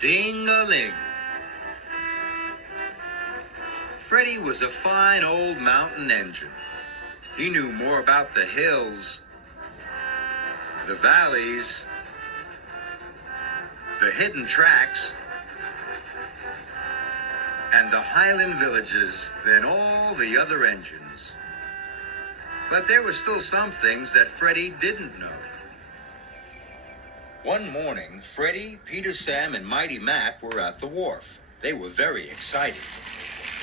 Ding-A-Ling. Freddy was a fine old mountain engine. He knew more about the hills, the valleys, the hidden tracks, and the highland villages than all the other engines. But there were still some things that Freddy didn't know. One morning, Freddy, Peter, Sam, and Mighty Mac were at the wharf. They were very excited.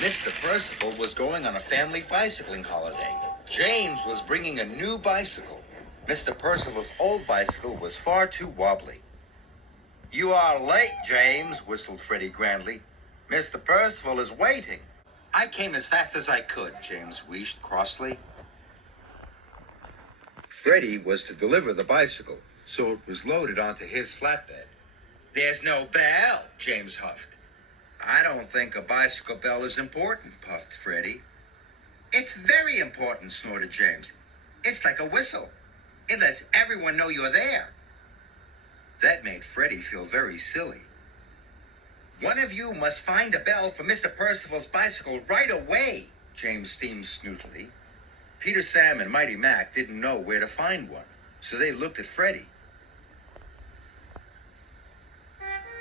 Mr. Percival was going on a family bicycling holiday. James was bringing a new bicycle. Mr. Percival's old bicycle was far too wobbly. "You are late, James," whistled Freddy grandly. "Mr. Percival is waiting." "I came as fast as I could," James wheezed crossly. Freddy was to deliver the bicycle, so it was loaded onto his flatbed. "There's no bell," James huffed. "I don't think a bicycle bell is important," puffed Freddy. "It's very important," snorted James. "It's like a whistle. It lets everyone know you're there." That made Freddy feel very silly. "One of you must find a bell for Mr. Percival's bicycle right away," James steamed snootily. Peter, Sam, and Mighty Mac didn't know where to find one, so they looked at Freddy.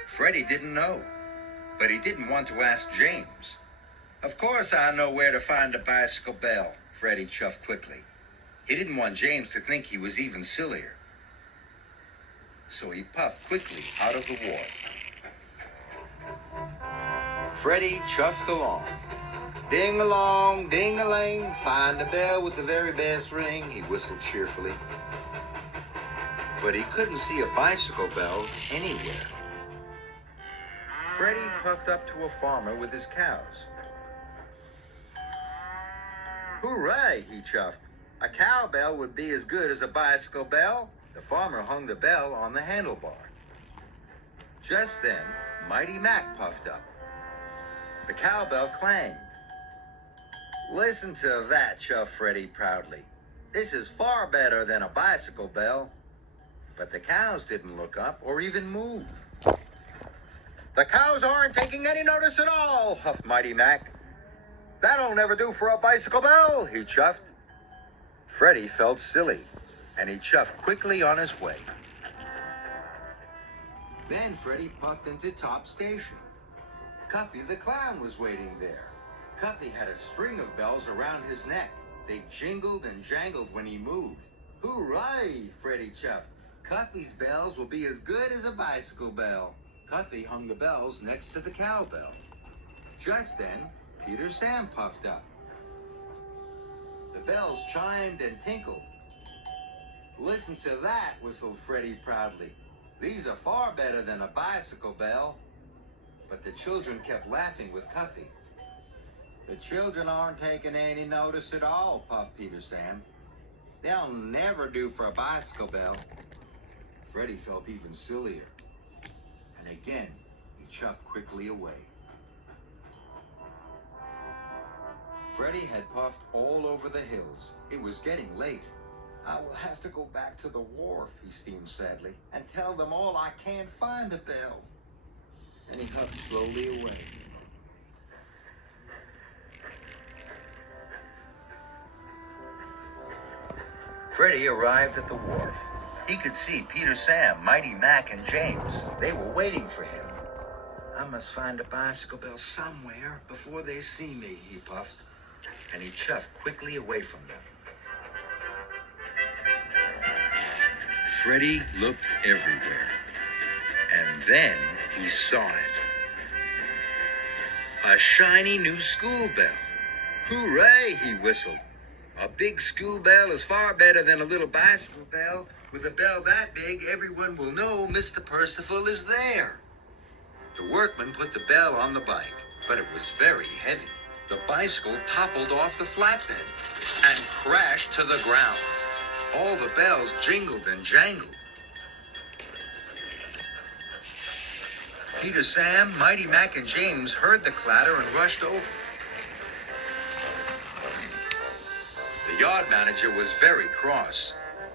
Freddy didn't know, but he didn't want to ask James. "Of course I know where to find a bicycle bell," Freddy chuffed quickly. He didn't want James to think he was even sillier. So he puffed quickly out of the wharf. Freddy chuffed along. "Ding-a-long, ding-a-ling, find a bell with the very best ring," he whistled cheerfully. But he couldn't see a bicycle bell anywhere. Freddy puffed up to a farmer with his cows. "Hooray," he chuffed. "A cowbell would be as good as a bicycle bell." The farmer hung the bell on the handlebar. Just then, Mighty Mac puffed up. The cowbell clanged. "Listen to that," chuffed Freddy proudly. "This is far better than a bicycle bell." But the cows didn't look up or even move. "The cows aren't taking any notice at all," huffed Mighty Mac. "That'll never do for a bicycle bell," he chuffed. Freddy felt silly, and he chuffed quickly on his way. Then Freddy puffed into Top Station. Cuffy the Clown was waiting there. Cuffy had a string of bells around his neck. They jingled and jangled when he moved. "Hooray!" Freddy chuffed. "Cuffy's bells will be as good as a bicycle bell." Cuffy hung the bells next to the cowbell. Just then, Peter Sam puffed up. The bells chimed and tinkled. "Listen to that," whistled Freddy proudly. "These are far better than a bicycle bell." But the children kept laughing with Cuffy. "The children aren't taking any notice at all," puffed Peter Sam. "They'll never do for a bicycle bell." Freddy felt even sillier. And again, he chuffed quickly away. Freddy had puffed all over the hills. It was getting late. "I will have to go back to the wharf," he steamed sadly, "and tell them all I can't find a bell." And he huffed slowly away. Freddy arrived at the wharf. He could see Peter Sam, Mighty Mac, and James. They were waiting for him. "I must find a bicycle bell somewhere before they see me," he puffed. And he chuffed quickly away from them. Freddy looked everywhere. And then he saw it. A shiny new school bell. "Hooray," he whistled. "A big school bell is far better than a little bicycle bell. With a bell that big, everyone will know Mr. Percival is there." The workman put the bell on the bike, but it was very heavy. The bicycle toppled off the flatbed and crashed to the ground. All the bells jingled and jangled. Peter Sam, Mighty Mac, and James heard the clatter and rushed over. The yard manager was very cross,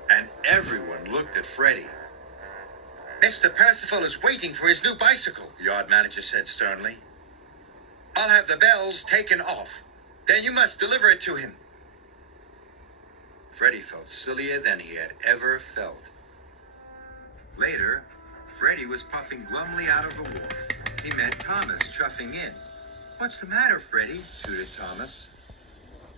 and everyone looked at Freddy. Mr. Percival is waiting for his new bicycle, the yard manager said sternly. I'll have the bells taken off. Then you must deliver it to him. Freddy felt sillier than he had ever felt. Later, Freddy was puffing glumly out of the wharf. He met Thomas chuffing in. What's the matter, Freddy? Tooted Thomas.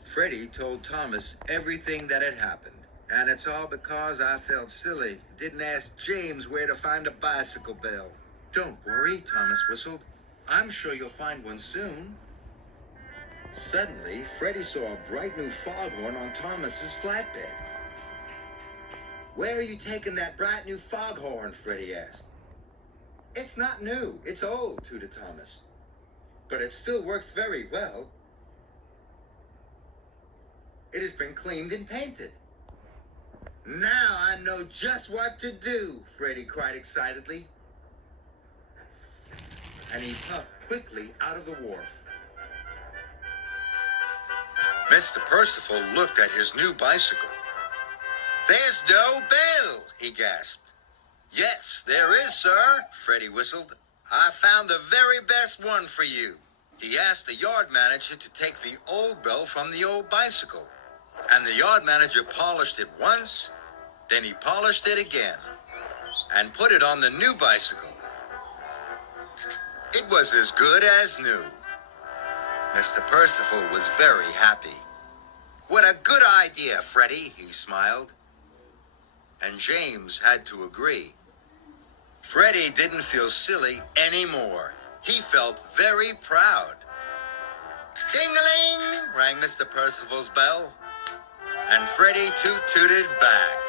Freddy told Thomas everything that had happened. And it's all because I felt silly. Didn't ask James where to find a bicycle bell. Don't worry, Thomas whistled. I'm sure you'll find one soon. Suddenly, Freddy saw a bright new foghorn on Thomas's flatbed. Where are you taking that bright new foghorn? Freddy asked. It's not new. It's old, tooted Thomas. But it still works very well. It has been cleaned and painted. Now I know just what to do, Freddy cried excitedly. And he puffed quickly out of the wharf. Mr. Percival looked at his new bicycle. There's no bell, he gasped. Yes, there is, sir, Freddy whistled. I found the very best one for you. He asked the yard manager to take the old bell from the old bicycle. And the yard manager polished it once, then he polished it again, and put it on the new bicycle. It was as good as new. Mr. Percival was very happy. What a good idea, Freddy, he smiled. And James had to agree. Freddy didn't feel silly anymore. He felt very proud. Ding-A-Ling, rang Mr. Percival's bell. And Freddy toot-tooted back.